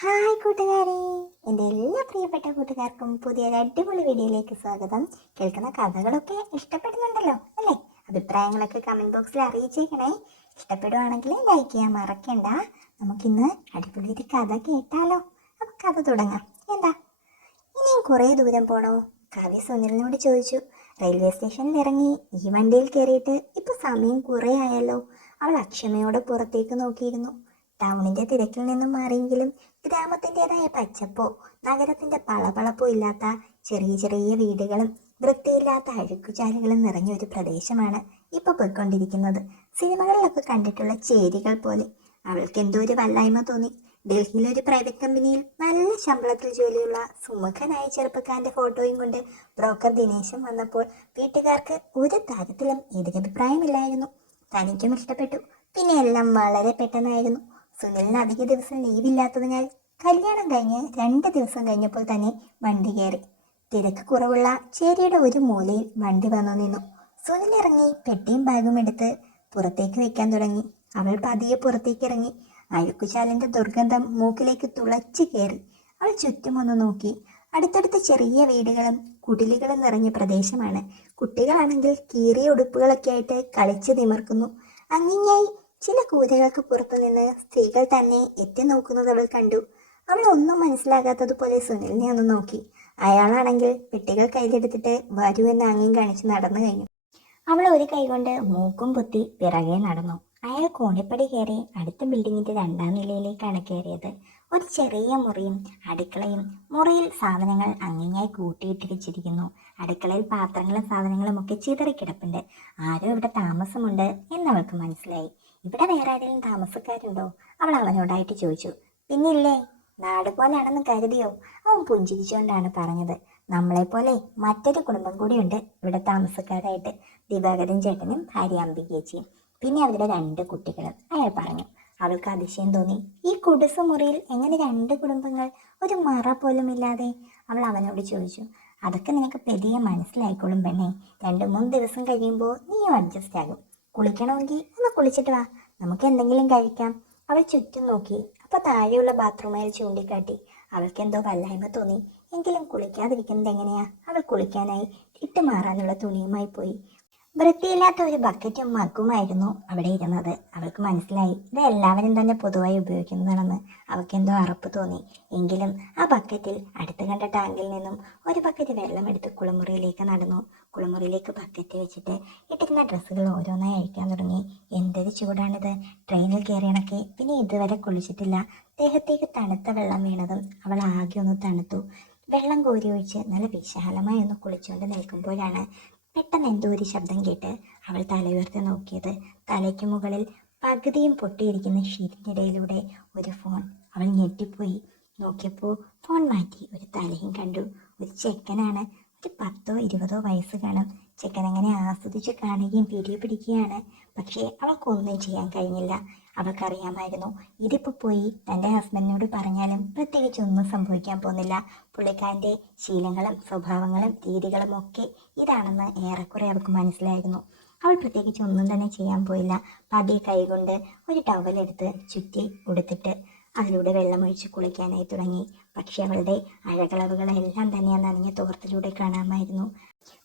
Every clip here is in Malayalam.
ഹായ് കൂട്ടുകാരെ. എന്റെ എല്ലാ പ്രിയപ്പെട്ട കൂട്ടുകാർക്കും പുതിയൊരു അടിപൊളി വീഡിയോയിലേക്ക് സ്വാഗതം. കേൾക്കുന്ന കഥകളൊക്കെ ഇഷ്ടപ്പെടുന്നുണ്ടല്ലോ അല്ലേ? അഭിപ്രായങ്ങളൊക്കെ കമന്റ് ബോക്സിൽ അറിയിച്ചേക്കണേ. ഇഷ്ടപ്പെടുവാണെങ്കിൽ ലൈക്ക് ചെയ്യാൻ മറക്കണ്ട. നമുക്കിന്ന് അടിപൊളി ഒരു കഥ കേട്ടാലോ. അപ്പം കഥ തുടങ്ങാം. എന്താ? ഇനിയും കുറേ ദൂരം പോണോ? കാവ്യ സുനിലിനോട് ചോദിച്ചു. റെയിൽവേ സ്റ്റേഷനിൽ ഇറങ്ങി ഈ വണ്ടിയിൽ കയറിയിട്ട് ഇപ്പൊ സമയം കുറേ ആയല്ലോ. അവൾ അക്ഷമയോടെ പുറത്തേക്ക് നോക്കിയിരുന്നു. ടൗണിന്റെ തിരക്കിൽ നിന്നും മാറിയെങ്കിലും ഗ്രാമത്തിന്റെതായ പച്ചപ്പോ നഗരത്തിന്റെ പളപളപ്പോ ഇല്ലാത്ത ചെറിയ ചെറിയ വീടുകളും വൃത്തിയില്ലാത്ത അഴുക്കുചാലുകളും നിറഞ്ഞ ഒരു പ്രദേശമാണ് ഇപ്പൊ പോയിക്കൊണ്ടിരിക്കുന്നത്. സിനിമകളിലൊക്കെ കണ്ടിട്ടുള്ള ചേരികൾ പോലെ അവൾക്ക് എന്തോ ഒരു വല്ലായ്മ തോന്നി. ഡൽഹിയിലെ ഒരു പ്രൈവറ്റ് കമ്പനിയിൽ നല്ല ശമ്പളത്തിൽ ജോലിയുള്ള സുമുഖനായ ചെറുപ്പക്കാരന്റെ ഫോട്ടോയും കൊണ്ട് ബ്രോക്കർ ദിനേശൻ വന്നപ്പോൾ വീട്ടുകാർക്ക് ഒരു തരത്തിലും എതിരഭിപ്രായമില്ലായിരുന്നു. തനിക്കും ഇഷ്ടപ്പെട്ടു. പിന്നെ എല്ലാം വളരെ പെട്ടെന്നായിരുന്നു. സുനിലിന് അധിക ദിവസം ലീവില്ലാത്തതിനാൽ കല്യാണം കഴിഞ്ഞ് രണ്ട് ദിവസം കഴിഞ്ഞപ്പോൾ തന്നെ വണ്ടി കയറി. തിരക്ക് കുറവുള്ള ചേരിയുടെ ഒരു മൂലയിൽ വണ്ടി വന്നു നിന്നു. സുനിൽ ഇറങ്ങി പെട്ടിയും ബാഗും എടുത്ത് പുറത്തേക്ക് വെക്കാൻ തുടങ്ങി. അവൾ പതിയെ പുറത്തേക്ക് ഇറങ്ങി. അഴുക്കുചാലിന്റെ ദുർഗന്ധം മൂക്കിലേക്ക് തുളച്ചു കയറി. അവൾ ചുറ്റുമൊന്ന് നോക്കി. അടുത്തടുത്ത് ചെറിയ വീടുകളും കുടിലുകളും നിറഞ്ഞ പ്രദേശമാണ്. കുട്ടികളാണെങ്കിൽ കീറിയ ഉടുപ്പുകളൊക്കെ ആയിട്ട് കളിച്ചു തിമർക്കുന്നു അങ്ങിങ്ങായി ചില പുറത്തു പുറത്തുനിന്ന് സ്ത്രീകൾ തന്നെ എത്തി നോക്കുന്നത് അവൾ കണ്ടു. അവൾ ഒന്നും മനസ്സിലാകാത്തതുപോലെ സുനിലിനെ ഒന്ന് നോക്കി. അയാളാണെങ്കിൽ പെട്ടികൾ കയ്യിലെടുത്തിട്ട് വരൂ എന്ന് ആംഗ്യം കാണിച്ച് നടന്നു കഴിഞ്ഞു. അവൾ ഒരു കൈ കൊണ്ട് മൂക്കും പൊത്തി പിറകെ നടന്നു. അയാൾ കോണിപ്പടി കയറി അടുത്ത ബിൽഡിങ്ങിന്റെ രണ്ടാം നിലയിലേക്കാണ് കയറിയത് ഒരു ചെറിയ മുറിയും അടുക്കളയും മുറിയിൽ സാധനങ്ങൾ അങ്ങനെയായി കൂട്ടിയിട്ട് വെച്ചിരിക്കുന്നു അടുക്കളയിൽ പാത്രങ്ങളും സാധനങ്ങളും ഒക്കെ ചിതറിക്കിടപ്പുണ്ട്. ആരോ ഇവിടെ താമസമുണ്ട് എന്നവൾക്ക് മനസ്സിലായി. ഇവിടെ വേറെ ആരെങ്കിലും താമസക്കാരുണ്ടോ? അവൾ അവനോടായിട്ട് ചോദിച്ചു. പിന്നില്ലേ? നാട് പോലാണെന്ന് കരുതിയോ? അവൻ പുഞ്ചിരിച്ചുകൊണ്ടാണ് പറഞ്ഞത്. നമ്മളെപ്പോലെ മറ്റൊരു കുടുംബം കൂടിയുണ്ട് ഇവിടെ താമസക്കാരായിട്ട് ദിവാകരൻ ചേട്ടനും ഭാര്യ അംബികേച്ചിയും. പിന്നെ അവരുടെ രണ്ട് കുട്ടികളും. അയാൾ പറഞ്ഞു അവൾക്ക് അതിശയം തോന്നി. ഈ കുടിസ് മുറിയിൽ എങ്ങനെ രണ്ട് കുടുംബങ്ങൾ? ഒരു മറ പോലും ഇല്ലാതെ. അവൾ അവനോട് ചോദിച്ചു അതൊക്കെ നിനക്ക് പെരിയ മനസ്സിലായിക്കോളും പെണ്ണേ. രണ്ട് മൂന്ന് ദിവസം കഴിയുമ്പോൾ നീയും അഡ്ജസ്റ്റ് ആകും. കുളിക്കണമെങ്കിൽ ഒന്ന് കുളിച്ചിട്ട് വാ. നമുക്ക് എന്തെങ്കിലും കഴിക്കാം. അവൾ ചുറ്റും നോക്കി. അപ്പൊ താഴെയുള്ള ബാത്റൂമിൽ ചൂണ്ടിക്കാട്ടി. അവൾക്ക് എന്തോ വല്ലായ്മ തോന്നി. എങ്കിലും കുളിക്കാതിരിക്കുന്നത് എങ്ങനെയാ? അവൾ കുളിക്കാനായി ഇട്ട് മാറാനുള്ള തുണിയുമായി പോയി. വൃത്തിയില്ലാത്ത ഒരു ബക്കറ്റും മഗ്ഗുമായിരുന്നു അവിടെ ഇരുന്നത്. അവൾക്ക് മനസ്സിലായി ഇത് എല്ലാവരും തന്നെ പൊതുവായി ഉപയോഗിക്കുന്നതാണെന്ന് അവൾക്ക് എന്തോ അറപ്പ് തോന്നി. എങ്കിലും ആ ബക്കറ്റിൽ അടുത്ത് കണ്ട ടാങ്കിൽ നിന്നും ഒരു ബക്കറ്റ് വെള്ളം എടുത്ത് കുളിമുറിയിലേക്ക് നടന്നു. കുളിമുറിയിലേക്ക് ബക്കറ്റ് വെച്ചിട്ട് ഇട്ടിരുന്ന ഡ്രസ്സുകൾ ഓരോന്നായി അഴിക്കാൻ തുടങ്ങി. എന്തൊരു ചൂടാണിത്. ട്രെയിനിൽ കയറിയണക്കെ. പിന്നെ ഇതുവരെ കുളിച്ചിട്ടില്ല. ദേഹത്തേക്ക് തണുത്ത വെള്ളം വീണതും അവൾ ആകെ ഒന്ന് തണുത്തു. വെള്ളം കോരി ഒഴിച്ച് നല്ല വിശാലമായി ഒന്ന് കുളിച്ചുകൊണ്ട് നിൽക്കുമ്പോഴാണ് പെട്ടെന്ന് എന്തോ ഒരു ശബ്ദം കേട്ട് അവൾ തലയുയർത്തി നോക്കിയത് തലയ്ക്ക് മുകളിൽ പകുതിയും പൊട്ടിയിരിക്കുന്ന ഷീറ്റിനിടയിലൂടെ ഒരു ഫോൺ. അവൾ ഞെട്ടിപ്പോയി. നോക്കിയപ്പോൾ ഫോൺ മാറ്റി. ഒരു തലയും കണ്ടു. ഒരു ചെക്കനാണ് ഒരു പത്തോ ഇരുപതോ വയസ്സ് കാണും. ചെക്കൻ അങ്ങനെ ആസ്വദിച്ച് കാണുകയും പിടിയെ പിടിക്കുകയാണ്. പക്ഷേ അവൾക്കൊന്നും ചെയ്യാൻ കഴിഞ്ഞില്ല. അവൾക്കറിയാമായിരുന്നു. ഇതിപ്പോൾ പോയി തന്റെ ഹസ്ബൻഡിനോട് പറഞ്ഞാലും പ്രത്യേകിച്ച് ഒന്നും സംഭവിക്കാൻ പോകുന്നില്ല. പുള്ളിക്കാരന്റെ ശീലങ്ങളും സ്വഭാവങ്ങളും രീതികളും ഒക്കെ ഇതാണെന്ന് ഏറെക്കുറെ അവൾക്ക് മനസ്സിലായിരുന്നു. അവൾ പ്രത്യേകിച്ച് ഒന്നും തന്നെ ചെയ്യാൻ പോയില്ല. പതിയെ കൈകൊണ്ട് ഒരു ടവലെടുത്ത് ചുറ്റി ഉടുത്തിട്ട് അതിലൂടെ വെള്ളമൊഴിച്ച് കുളിക്കാനായി തുടങ്ങി. പക്ഷെ അവളുടെ അഴകളവുകളെല്ലാം തന്നെ ആ നനഞ്ഞ തോർത്തിലൂടെ കാണാമായിരുന്നു.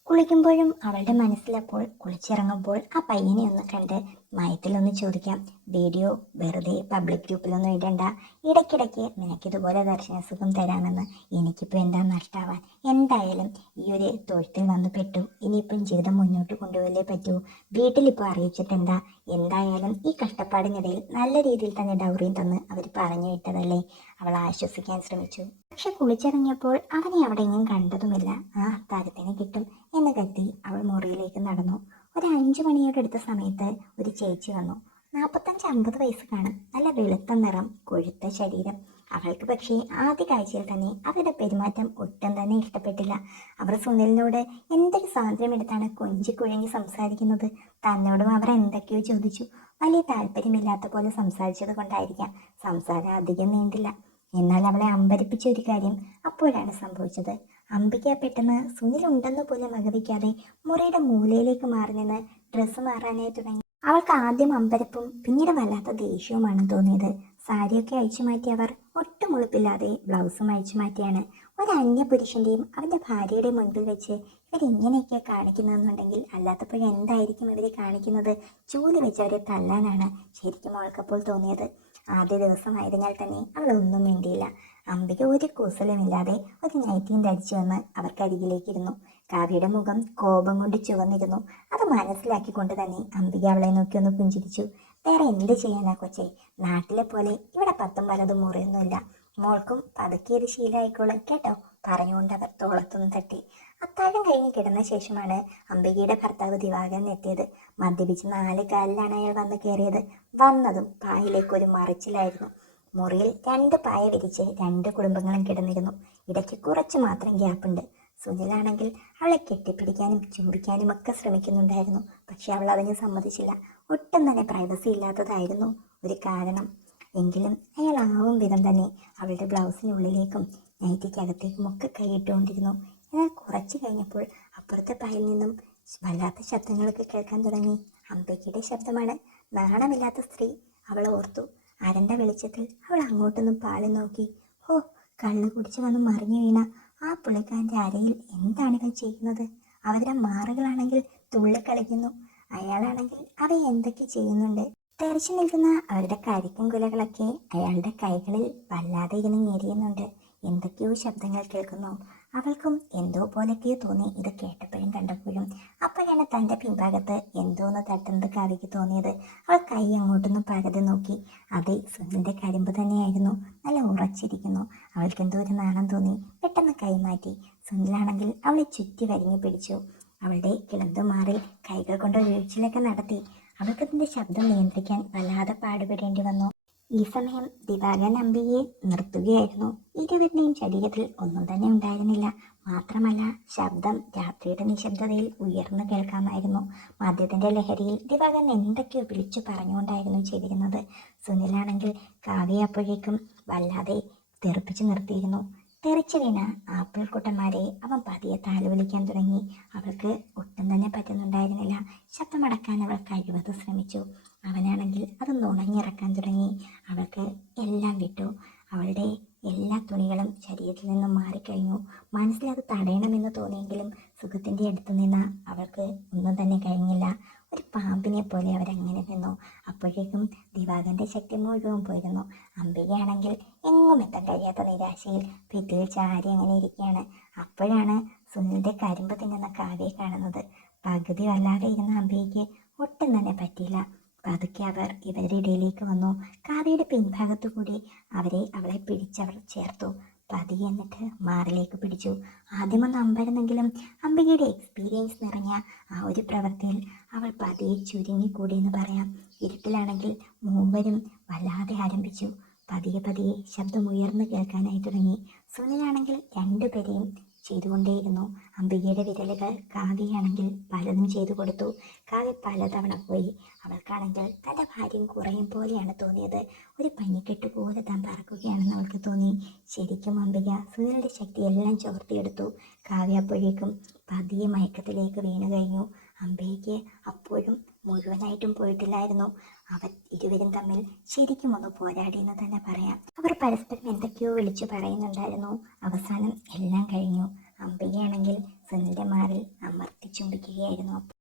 കുളിക്കുമ്പോഴും അവളുടെ മനസ്സിലപ്പോൾ കുളിച്ചിറങ്ങുമ്പോൾ ആ പയ്യനെ ഒന്ന് കണ്ട് മയത്തിലൊന്ന് ചോദിക്കാം. വീഡിയോ വെറുതെ പബ്ലിക് ഗ്രൂപ്പിലൊന്നും ഇടണ്ട. ഇടയ്ക്കിടയ്ക്ക് നിനക്കിതുപോലെ ദർശനസുഖം തരാമെന്ന് എനിക്കിപ്പോൾ എന്താ നഷ്ടാവാൻ? എന്തായാലും ഈ ഒരു തൊഴുത്തിൽ വന്നു പെട്ടു. ഇനിയിപ്പം ജീവിതം മുന്നോട്ട് കൊണ്ടുപോകലേ പറ്റൂ? വീട്ടിലിപ്പോൾ അറിയിച്ചിട്ട് എന്താ എന്തായാലും ഈ കഷ്ടപ്പാടിനിടയിൽ നല്ല രീതിയിൽ തന്നെ ഡൗറിയും തന്ന് അവർ പറഞ്ഞു വിട്ടതല്ലേ? അവൾ ആശ്വസിക്കാൻ ശ്രമിച്ചു. പക്ഷെ കുളിച്ചിറങ്ങിയപ്പോൾ അവനെ അവിടെ എങ്ങും കണ്ടതുമില്ല. ആ താരത്തിന് കിട്ടും എന്ന് കത്തി അവൾ മുറിയിലേക്ക് നടന്നു. ഒരു അഞ്ചു മണിയോടെ അടുത്ത സമയത്ത് ഒരു ചേച്ചി വന്നു. നാൽപ്പത്തഞ്ച് അമ്പത് വയസ്സ് കാണും നല്ല വെളുത്ത നിറം കൊഴുത്ത ശരീരം. അവൾക്ക് പക്ഷേ ആദ്യ കാഴ്ചയിൽ തന്നെ അവരുടെ പെരുമാറ്റം ഒട്ടും തന്നെ ഇഷ്ടപ്പെട്ടില്ല. അവർ സുനിലിനോട് എന്തൊരു സ്വാതന്ത്ര്യം എടുത്താണ് കൊഞ്ചി കുഴങ്ങി സംസാരിക്കുന്നത്? തന്നോടും അവർ എന്തൊക്കെയോ ചോദിച്ചു. വലിയ താല്പര്യമില്ലാത്ത പോലെ സംസാരിച്ചത് കൊണ്ടായിരിക്കാം. സംസാരം അധികം നീണ്ടില്ല. എന്നാൽ അവളെ അമ്പരിപ്പിച്ച ഒരു കാര്യം അപ്പോഴാണ് സംഭവിച്ചത്. അംബിക പെട്ടെന്ന് സുനിൽ ഉണ്ടെന്ന് പോലും വകവയ്ക്കാതെ മുറിയുടെ മൂലയിലേക്ക് മാറി നിന്ന് ഡ്രസ്സ് മാറാനായി തുടങ്ങി. അവൾക്ക് ആദ്യം അമ്പരപ്പും പിന്നീട് വല്ലാത്ത ദേഷ്യവുമാണ് തോന്നിയത്. സാരിയൊക്കെ അഴിച്ചു മാറ്റി അവർ ഒട്ടും ഉളുപ്പില്ലാതെ ബ്ലൗസും അഴിച്ചു മാറ്റിയാണ്. ഒരു അന്യപുരുഷന്റെയും അവന്റെ ഭാര്യയുടെയും മുൻപിൽ വെച്ച് ഇവരിങ്ങനെയൊക്കെ കാണിക്കുന്നതെന്നുണ്ടെങ്കിൽ അല്ലാത്തപ്പോഴും എന്തായിരിക്കും ഇവർ കാണിക്കുന്നത്? ചൂൽ വെച്ച് അവരെ തല്ലാനാണ് ശരിക്കും അവൾക്കപ്പോൾ തോന്നിയത്. ആദ്യ ദിവസമായതിനാൽ തന്നെ അവളൊന്നും മിണ്ടിയില്ല. അംബിക ഒരു കൂസലുമില്ലാതെ ഒരു നൈറ്റിയും ധരിച്ചു വന്ന് അവർക്കരികിലേക്ക് ഇരുന്നു കാവ്യയുടെ മുഖം കോപം കൊണ്ട് ചുവന്നിരുന്നു. അത് മനസ്സിലാക്കിക്കൊണ്ട് തന്നെ അമ്പിക അവളെ നോക്കി ഒന്ന് പുഞ്ചിരിച്ചു. വേറെ എന്ത് ചെയ്യാനാ കൊച്ചേ? നാട്ടിലെ പോലെ ഇവിടെ പത്തും പലതും മുറിയൊന്നുമില്ല. മോൾക്കും പതുക്കെ ഇത് ശീലമായിക്കോളും കേട്ടോ പറഞ്ഞുകൊണ്ട് അവർ തോളത്തുനിന്ന് തട്ടി. അത്താഴം കഴിഞ്ഞ് കിടന്ന ശേഷമാണ് അമ്പികയുടെ ഭർത്താവ് ദിവാകരൻ എത്തിയത്. മദ്യപിച്ച് നാല് കാലിലാണ് അയാൾ വന്ന് കയറിയത്. വന്നതും പായിലേക്ക് ഒരു മറിച്ചിലായിരുന്നു. മുറിയിൽ രണ്ട് പായ വിരിച്ച് രണ്ട് കുടുംബങ്ങളും കിടന്നിരുന്നു. ഇടയ്ക്ക് കുറച്ച് മാത്രം ഗ്യാപ്പ് ഉണ്ട്. സുനിലാണെങ്കിൽ അവളെ കെട്ടിപ്പിടിക്കാനും ചുംബിക്കാനും ഒക്കെ ശ്രമിക്കുന്നുണ്ടായിരുന്നു. പക്ഷെ അവൾ അതിന് സമ്മതിച്ചില്ല. ഒട്ടും തന്നെ പ്രൈവസി ഇല്ലാത്തതായിരുന്നു ഒരു കാരണം. എങ്കിലും അയാൾ ആവും വിധം തന്നെ അവളുടെ ബ്ലൗസിനുള്ളിലേക്കും നൈറ്റിക്കകത്തേക്കും ഒക്കെ കൈയിട്ടുകൊണ്ടിരുന്നു എന്നാൽ കുറച്ച് കഴിഞ്ഞപ്പോൾ അപ്പുറത്തെ പായിൽ നിന്നും വല്ലാത്ത ശബ്ദങ്ങളൊക്കെ കേൾക്കാൻ തുടങ്ങി. അമ്പയ്ക്കയുടെ ശബ്ദമാണ്. നാണമില്ലാത്ത സ്ത്രീ. അവളെ ഓർത്തു. അരണ്ട വെളിച്ചത്തിൽ? അവൾ അങ്ങോട്ടൊന്നും പാളി നോക്കി. ഓ കള്ളു കുടിച്ചു വന്ന് മറിഞ്ഞു വീണ ആ പുള്ളിക്കാരന്റെ അരയിൽ എന്താണ് ഇവൻ ചെയ്യുന്നത്? അവരുടെ മാറുകളാണെങ്കിൽ തുള്ളിക്കളിക്കുന്നു അയാളാണെങ്കിൽ അവ എന്തൊക്കെ ചെയ്യുന്നുണ്ട്? തെറിച്ചു നിൽക്കുന്ന അവരുടെ കരിക്കും കുലകളൊക്കെ അയാളുടെ കൈകളിൽ വല്ലാതെ ഇരുന്ന് ഞെരിയുന്നുണ്ട് എന്തൊക്കെയോ ശബ്ദങ്ങൾ കേൾക്കുന്നു. അവൾക്കും എന്തോ പോലൊക്കെയോ തോന്നി. ഇത് കേട്ടപ്പോഴും കണ്ടപ്പോഴും അപ്പോഴാണ് തന്റെ പിൻഭാഗത്ത് എന്തോന്ന് തട്ടുന്നത് കാവ്യക്ക് തോന്നിയത്. അവൾ കൈ അങ്ങോട്ടൊന്ന് പകതി നോക്കി. അതെ സുനിന്റെ കരിമ്പ് തന്നെയായിരുന്നു. നല്ല ഉറച്ചിരിക്കുന്നു. അവൾക്ക് എന്തോ ഒരു നാണം തോന്നി. പെട്ടെന്ന് കൈ മാറ്റി. സുനിലാണെങ്കിൽ അവളെ ചുറ്റി വരിഞ്ഞു പിടിച്ചു. അവളുടെ കിളന്തുമാറിൽ കൈകൾ കൊണ്ട് വീഴ്ചയിലൊക്കെ നടത്തി. അവൾക്ക് അതിന്റെ ശബ്ദം നിയന്ത്രിക്കാൻ വല്ലാതെ പാടുപെടേണ്ടി വന്നു. ഈ സമയം ദിവാകരൻ അമ്പിയെ നിർത്തുകയായിരുന്നു. ഇരുവരുടെയും ശരീരത്തിൽ ഒന്നും തന്നെ ഉണ്ടായിരുന്നില്ല. മാത്രമല്ല ശബ്ദം രാത്രിയുടെ നിശബ്ദതയിൽ ഉയർന്നു കേൾക്കാമായിരുന്നു. മദ്യത്തിന്റെ ലഹരിയിൽ ദിവാകരൻ എന്തൊക്കെയോ വിളിച്ചു പറഞ്ഞുകൊണ്ടായിരുന്നു ചെയ്തിരുന്നത്. സുനിലാണെങ്കിൽ കാവ്യ അപ്പോഴേക്കും വല്ലാതെ തെറിപ്പിച്ചു നിർത്തിയിരുന്നു. തെറിച്ചു വീണ ആപ്പിൾ കുട്ടന്മാരെ അവൻ പതിയെ താൽ വിളിക്കാൻ തുടങ്ങി. അവൾക്ക് ഒട്ടും തന്നെ പറ്റുന്നുണ്ടായിരുന്നില്ല. ശബ്ദമടക്കാൻ അവൾ കഴിവത് ശ്രമിച്ചു. അവനാണെങ്കിൽ അത് നുണങ്ങിറക്കാൻ തുടങ്ങി. അവൾക്ക് എല്ലാം വിട്ടു. അവളുടെ എല്ലാ തുണികളും ശരീരത്തിൽ നിന്നും മാറിക്കഴിഞ്ഞു. മനസ്സിൽ അത് തടയണമെന്ന് തോന്നിയെങ്കിലും സുഖത്തിന്റെ അടുത്ത് നിന്ന് അവൾക്ക് ഒന്നും തന്നെ കഴിഞ്ഞില്ല. ഒരു പാമ്പിനെ പോലെ അവരങ്ങനെ നിന്നു. അപ്പോഴേക്കും ദിവാകരന്റെ ശക്തി മുഴുവൻ പോയിരുന്നു. അംബികയാണെങ്കിൽ എങ്ങും എത്താൻ കഴിയാത്ത നിരാശയിൽ ഭിത്തിയിൽ ചാരി അങ്ങനെ ഇരിക്കുകയാണ്. അപ്പോഴാണ് സുനിലിന്റെ കരിമ്പ് തിന്നുന്ന കാവ്യെ കാണുന്നത്. പകുതി വല്ലാതെ ഇരുന്ന അംബികയ്ക്ക് ഒട്ടും തന്നെ പറ്റിയില്ല. പതുക്കെ അവർ ഇവരുടെ ഇടയിലേക്ക് വന്നു. കാതയുടെ പിൻഭാഗത്തു കൂടി അവരെ അവളെ പിടിച്ചവർ ചേർത്തു. പതി എന്നിട്ട് മാറിലേക്ക് പിടിച്ചു. ആദ്യമൊന്ന് അമ്പരുന്നെങ്കിലും അംബികയുടെ എക്സ്പീരിയൻസ് നിറഞ്ഞ ആ ഒരു പ്രവൃത്തിയിൽ അവൾ പതിയെ ചുരുങ്ങിക്കൂടി എന്ന് പറയാം. ഇരുട്ടിലാണെങ്കിൽ മൂവരും വല്ലാതെ ആരംഭിച്ചു. പതിയെ പതിയെ ശബ്ദം ഉയർന്നു കേൾക്കാനായി തുടങ്ങി. സുനിലാണെങ്കിൽ രണ്ടുപേരെയും ചെയ്തുകൊണ്ടേയിരുന്നു. അംബികയുടെ വിരലുകൾ കാവ്യയാണെങ്കിൽ പലതും ചെയ്തു കൊടുത്തു. കാവ്യ പലതവണ പോയി. അവൾക്കാണെങ്കിൽ തന്റെ ഭാര്യയും കുറയും പോലെയാണ് തോന്നിയത്. ഒരു പനിക്കെട്ട് പോലെ താൻ പറക്കുകയാണെന്ന് അവൾക്ക് തോന്നി. ശരിക്കും അംബിക സൂര്യയുടെ ശക്തിയെല്ലാം ചോർത്തിയെടുത്തു. കാവ്യ അപ്പോഴേക്കും പതിയെ മയക്കത്തിലേക്ക് വീണു കഴിഞ്ഞു അംബികയ്ക്ക് അപ്പോഴും മുഴുവനായിട്ടും പോയിട്ടില്ലായിരുന്നു. അവർ ഇരുവരും തമ്മിൽ ശരിക്കും ഒന്ന് പോരാടിയെന്ന് തന്നെ പറയാം. അവർ പരസ്പരം എന്തൊക്കെയോ വിളിച്ചു പറയുന്നുണ്ടായിരുന്നു. അവസാനം എല്ലാം കഴിഞ്ഞു. അംബികയാണെങ്കിൽ സുനിലിന്റെ അമർത്തി ചുംബിക്കുകയായിരുന്നു